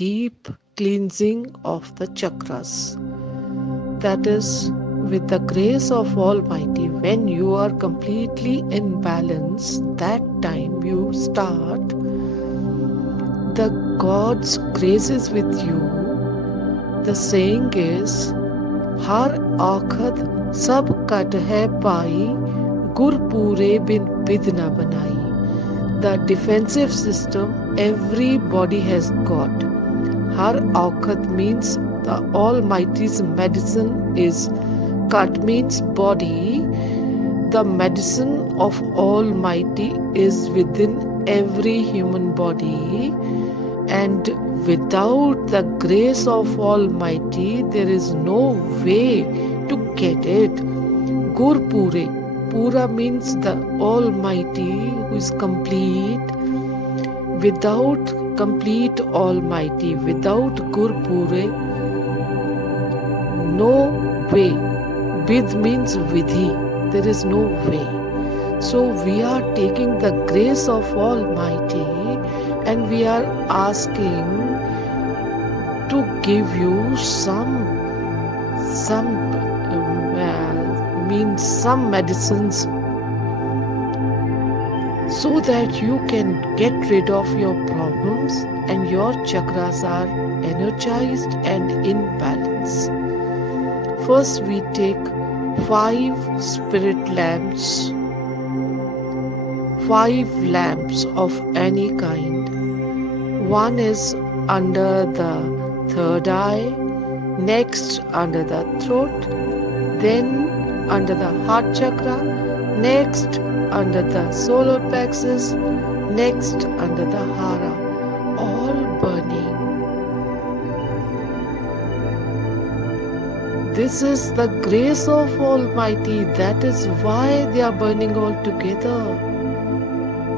deep cleansing of the chakras. That is, with the grace of Almighty, when you are completely in balance, that time you start, the God's grace is with you. The saying is, हर आखद सब cut है पाई, गुर पूरे बिन बिद न बनाई. The defensive system everybody has got. Har Aukat means the Almighty's medicine is Kat means body. The medicine of Almighty is within every human body, and without the grace of Almighty there is no way to get it. Gur Pure. Pura means the Almighty who is complete. Without complete Almighty, without Gur Pure, no way. Vid means vidhi. There is no way. So we are taking the grace of Almighty and we are asking to give you some means some medicines so that you can get rid of your problems and your chakras are energized and in balance. First we take 5 spirit lamps, 5 lamps of any kind. One is under the third eye, next under the throat, then under the heart chakra, next under the solar plexus, next under the hara, all burning. This is the grace of Almighty. That is why they are burning all together.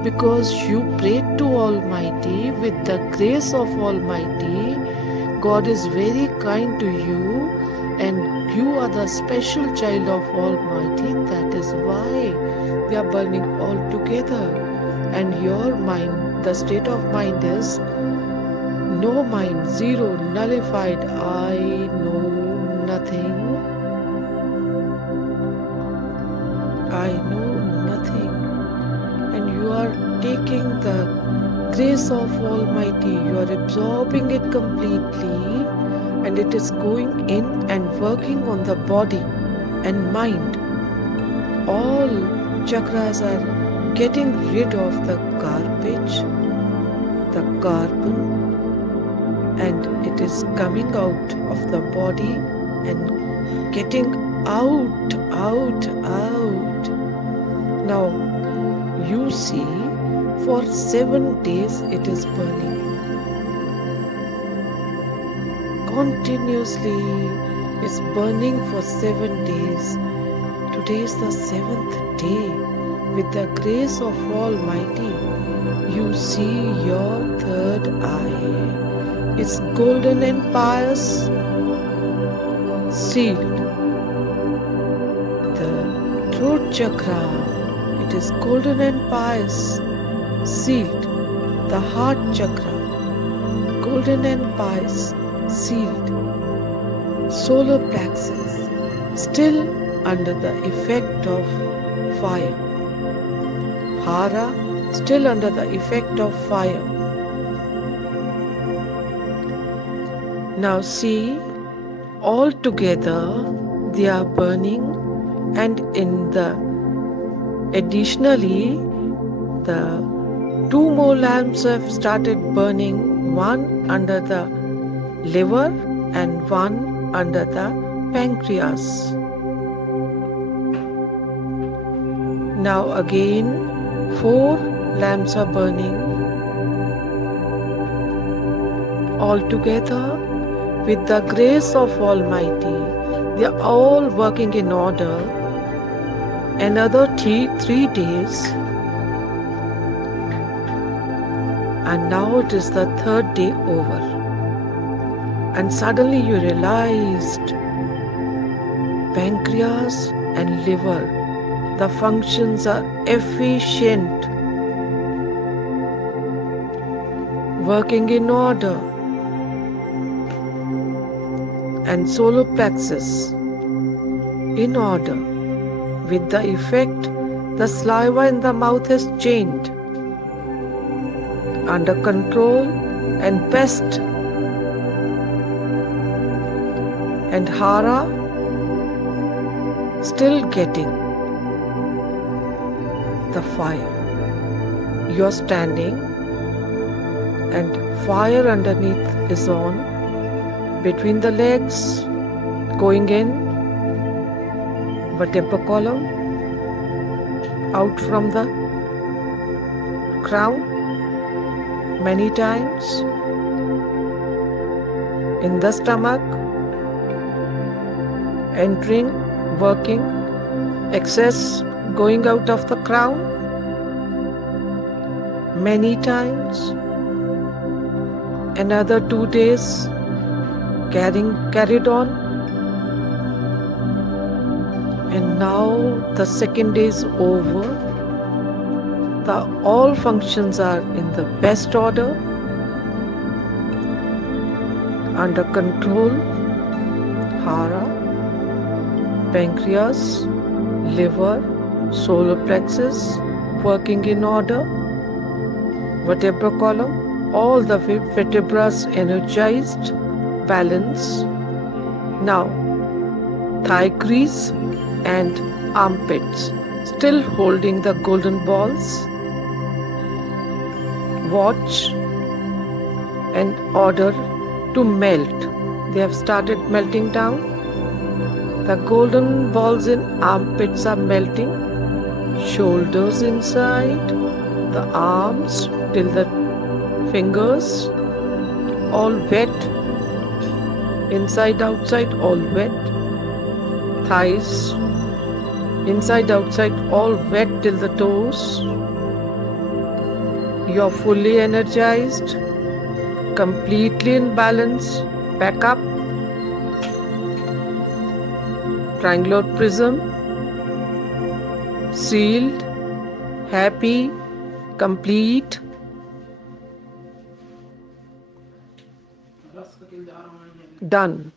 Because you prayed to Almighty with the grace of Almighty. God is very kind to you and you are the special child of Almighty. That is why they are burning all together. And your mind, the state of mind is no mind, zero, nullified. I know nothing. I know nothing. And you are taking the grace of Almighty, you are absorbing it completely, and it is going in and working on the body and mind. All chakras are getting rid of the garbage, the carbon, and it is coming out of the body and getting out. Now you see, for 7 days it is burning continuously. It's burning for 7 days. Today is the 7th day. With the grace of Almighty, you see your third eye. It's golden and pious, sealed. The throat chakra, it is golden and pious, sealed. The heart chakra, golden and pious, sealed. Solar plexus, still under the effect of fire. Hara, still under the effect of fire. Now see, all together they are burning, and in the additionally the 2 more lamps have started burning, one under the liver and one under the pancreas. Now again 4 lamps are burning. All together, with the grace of Almighty, they are all working in order. Another 3 days, and now it is the 3rd day over. And suddenly you realized pancreas and liver, the functions are efficient, working in order. and solar plexus in order. With the effect, the saliva in the mouth has changed under control and best, and Hara still getting the fire. You're standing and fire underneath is on between the legs, going in vertebral column, out from the crown many times, in the stomach, entering, working, excess going out of the crown many times. Another 2 days carried on, and now the second day is over. All functions are in the best order, under control. Hara, pancreas, liver, solar plexus working in order, vertebral column, all the vertebrae energized, balance. Now, thigh crease and armpits still holding the golden balls. Watch and order to melt. They have started melting down. The golden balls in armpits are melting. Shoulders inside, the arms till the fingers, all wet. Inside, outside, all wet. Thighs, inside, outside, all wet till the toes. You're fully energized, completely in balance. Back up. Triangular prism, sealed, happy, complete. Done.